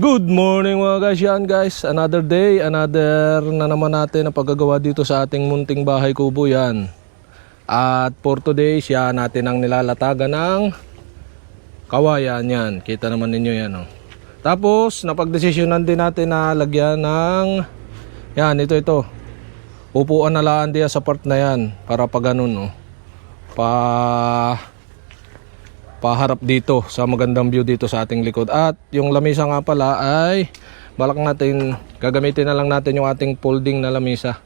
Good morning mga guys, yan guys. Another day, another na naman natin ang paggagawa dito sa ating munting bahay kubo yan. At for today, siya natin ang nilalatagan ng kawayan yan. Kita naman ninyo yan. Oh. Tapos, napagdesisyonan din natin na lagyan ng yan, ito ito. Upuan na laan diya sa part na yan para pag ganun. Oh. Pa paharap dito sa magandang view dito sa ating likod. At yung lamisa nga pala ay balak natin, gagamitin na lang natin yung ating folding na lamisa.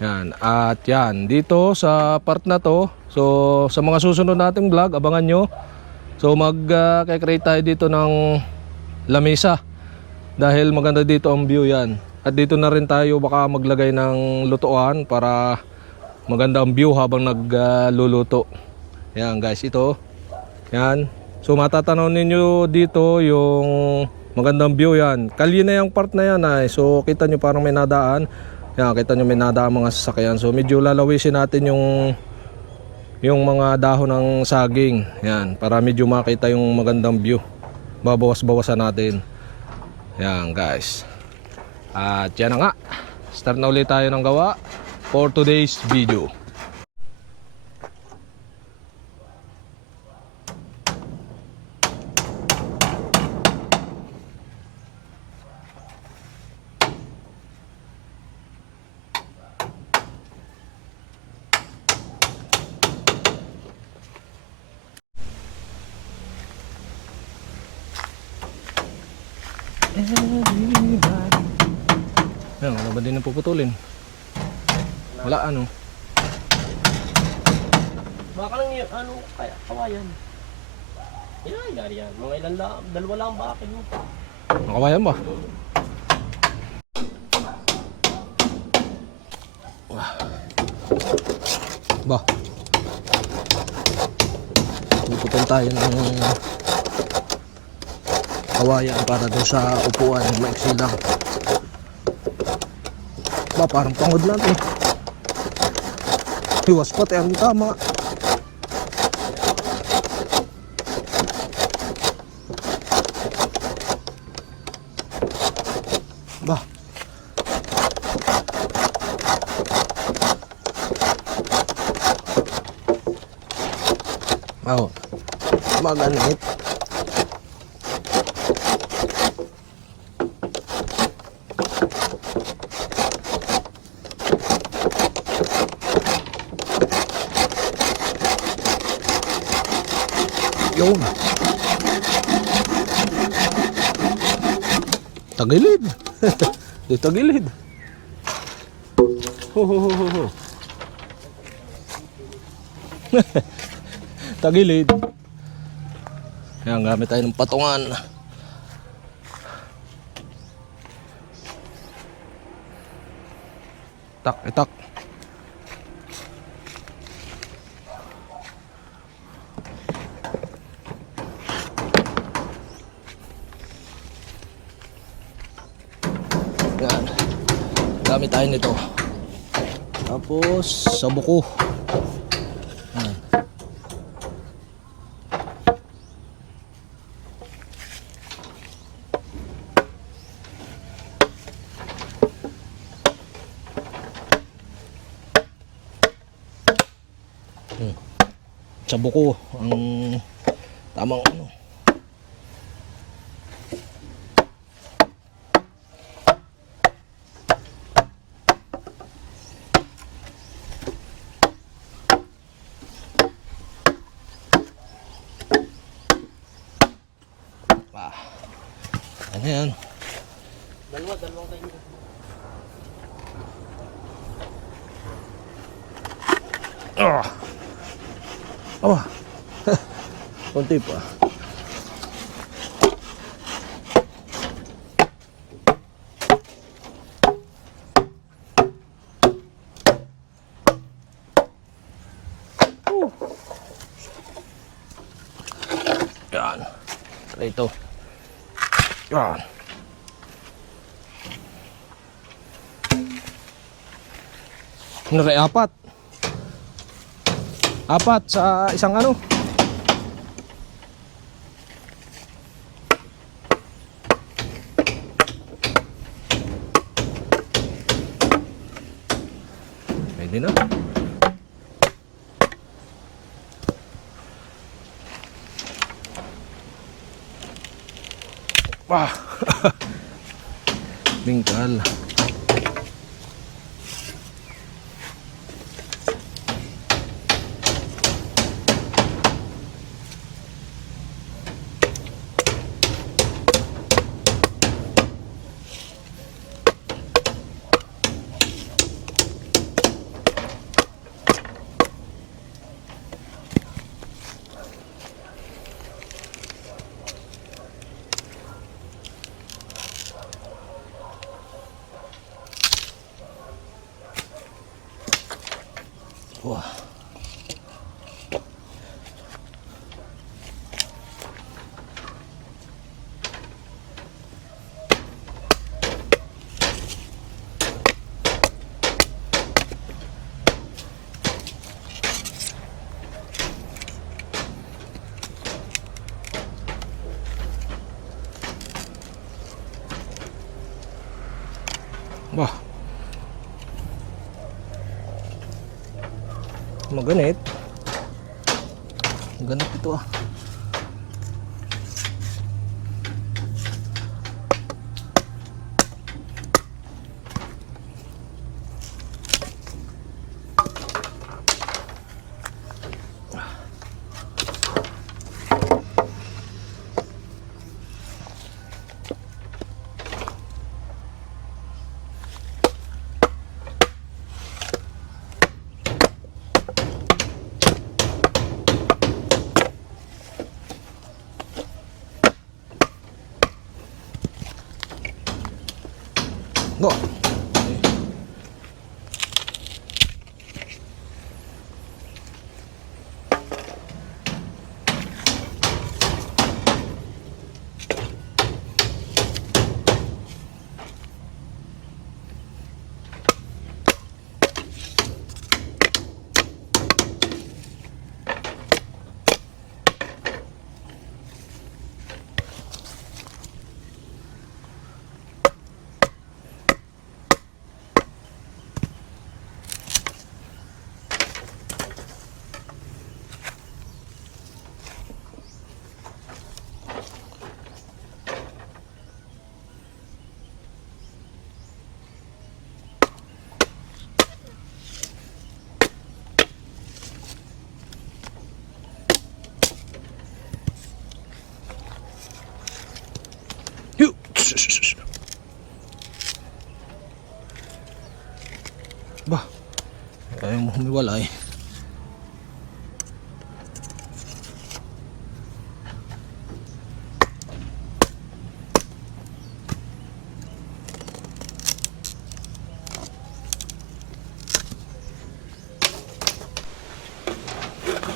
Yan. At yan, dito sa part na to, so sa mga susunod nating vlog, abangan nyo. So mag-create tayo dito ng lamisa. Dahil maganda dito ang view yan. At dito na rin tayo baka maglagay ng lutuan para maganda ang view habang nagluluto. yan guys, ito. Yan. So matatanaw ninyo dito yung magandang view yan. Kalye na yung part na yan ay. So kita nyo parang may nadaan. Yan, kita nyo may nadaan mga sasakyan. So medyo lalawisin natin yung yung mga dahon ng saging. Yan, para medyo makita yung magandang view. Babawas-bawasan natin. Yan guys. At yan na nga. Start na ulit tayo ng gawa for today's video. Yan, wala ba din ang puputulin? Wala ano. Baka lang yun, ano, kaya, kawayan. Yan, yari yan. Mga ilan lang, dalawa lang bakit mo. Nakawayan ba? Ba. Puputol tayo ng kawayan para doon sa upuan. Maiksi lang. Ba, parang pangod lang eh. Hiwas pati ang tama. Ba. Oh. Maganit. Yun. Tagilid. Di tagilid. Ho ho ho ho tagilid. Yan, gamit tayo ng patungan. Tak, itak. Yan. Gamit tayo nito. Tapos sa buko. Yan. Hmm. Sa buko ang tamang ano. Ah. Ano yan? Dalawa, dalawang tayo. Ah. Oh. Kunti pa. Yan. Ito. God. Naray apat. Apat sa isang ano. Pwede na. Wah! Bingkal. Maganit. Maganit ito ah.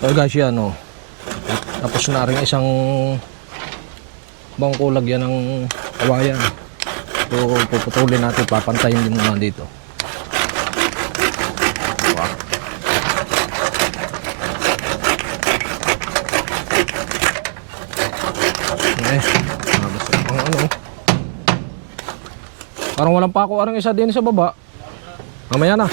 So guys yan oh. Tapos na rin isang bangko lagyan ng kawayan. So puputulin natin, papantayin din muna dito. Wow. Eh, nabas ang ano. Parang walang pako arang isa din sa baba. Mamaya na.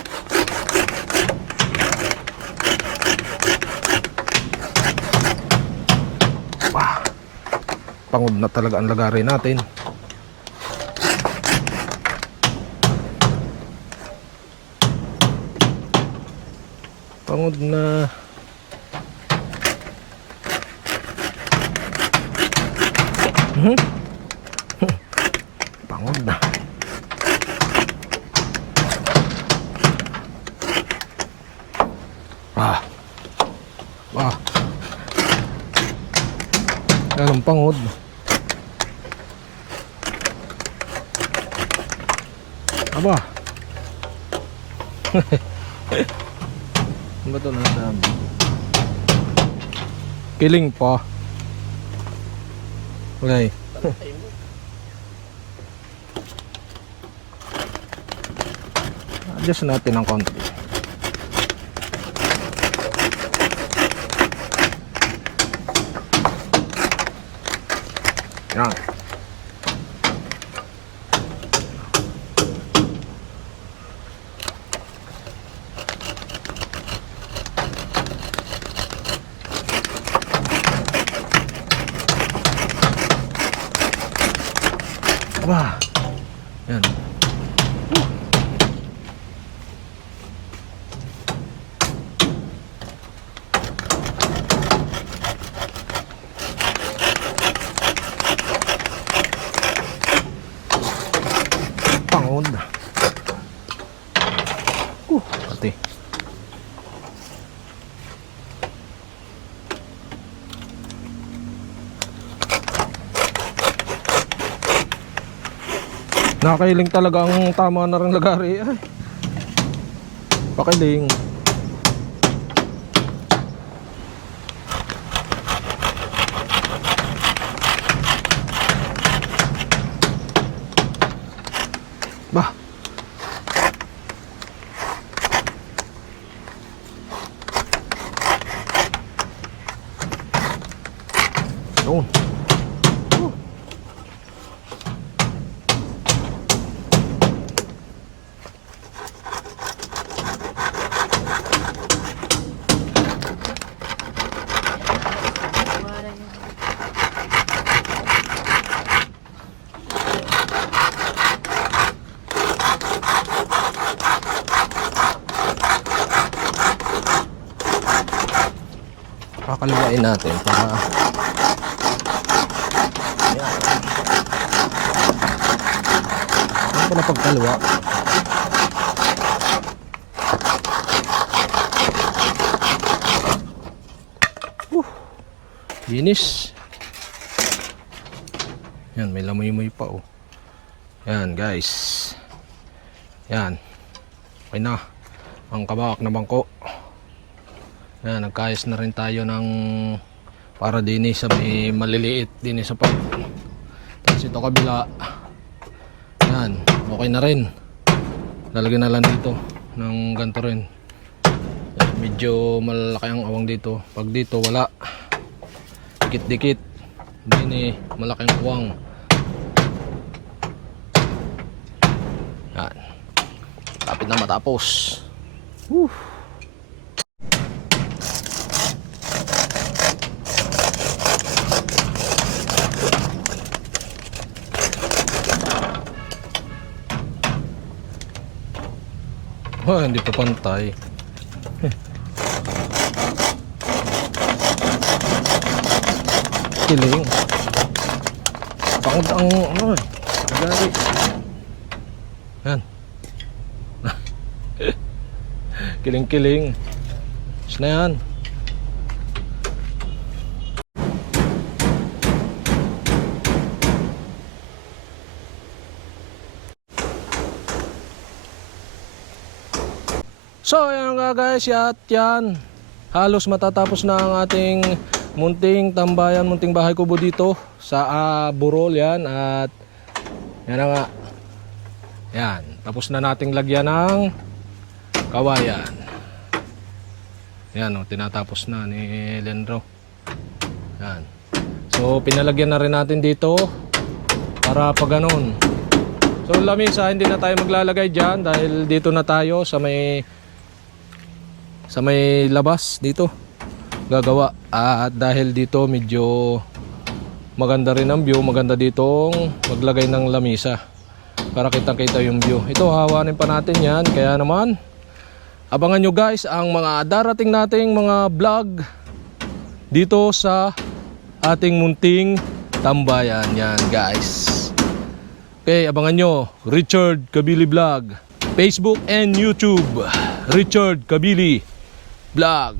Pangod na talaga ang lagari natin. Pangod na. Mhm. Pangod na. Ah. Ah. Yan ang pangod. Aba. ano ba ito nasabi? Kiling pa. Okay. Adjust natin ng konti. Yan. Aba. Yan. Pangod. Uh, pati. Nakakailing talaga ang tama na rin lagari. Ay. Pakiling. Bah. Doon. Kakaliwain natin para Ano pala pagkaliwa? Uh, linis. Yan, may lamoy-moy pa oh. Yan guys. Yan. Okay na. Ang kabak na bangko. Yan, nagkayos na rin tayo ng para din eh, sa may maliliit din eh, sa pag. Tapos ito kabila. Yan, okay na rin. Lalagyan na lang dito ng ganito rin. Medyo malaki ang awang dito. Pag dito wala. Dikit-dikit. Din eh, malaking awang. Yan. Tapit na matapos. Whew. Oh, hindi pa pantay. Kiling. Pangod ang ano eh. Gari. Yan. Kiling-kiling. Is na yan. So, ayan nga guys, yat yan. Halos matatapos na ang ating munting tambayan, munting bahay kubo dito sa ah, Burol yan at yan nga. Yan, tapos na nating lagyan ng kawayan. Yan, oh, tinatapos na ni Lenro. Yan. So, pinalagyan na rin natin dito para pag ganun. So, lamisa, hindi na tayo maglalagay dyan dahil dito na tayo sa may sa may labas dito gagawa. At dahil dito medyo maganda rin ang view. Maganda ditong maglagay ng lamisa para kitang kita yung view. Ito hawanin pa natin yan. Kaya naman abangan nyo guys ang mga darating nating mga vlog dito sa ating munting tambayan. Yan guys. Okay abangan nyo. Richard Kabili Vlog. Facebook and YouTube. Richard Kabili Vlog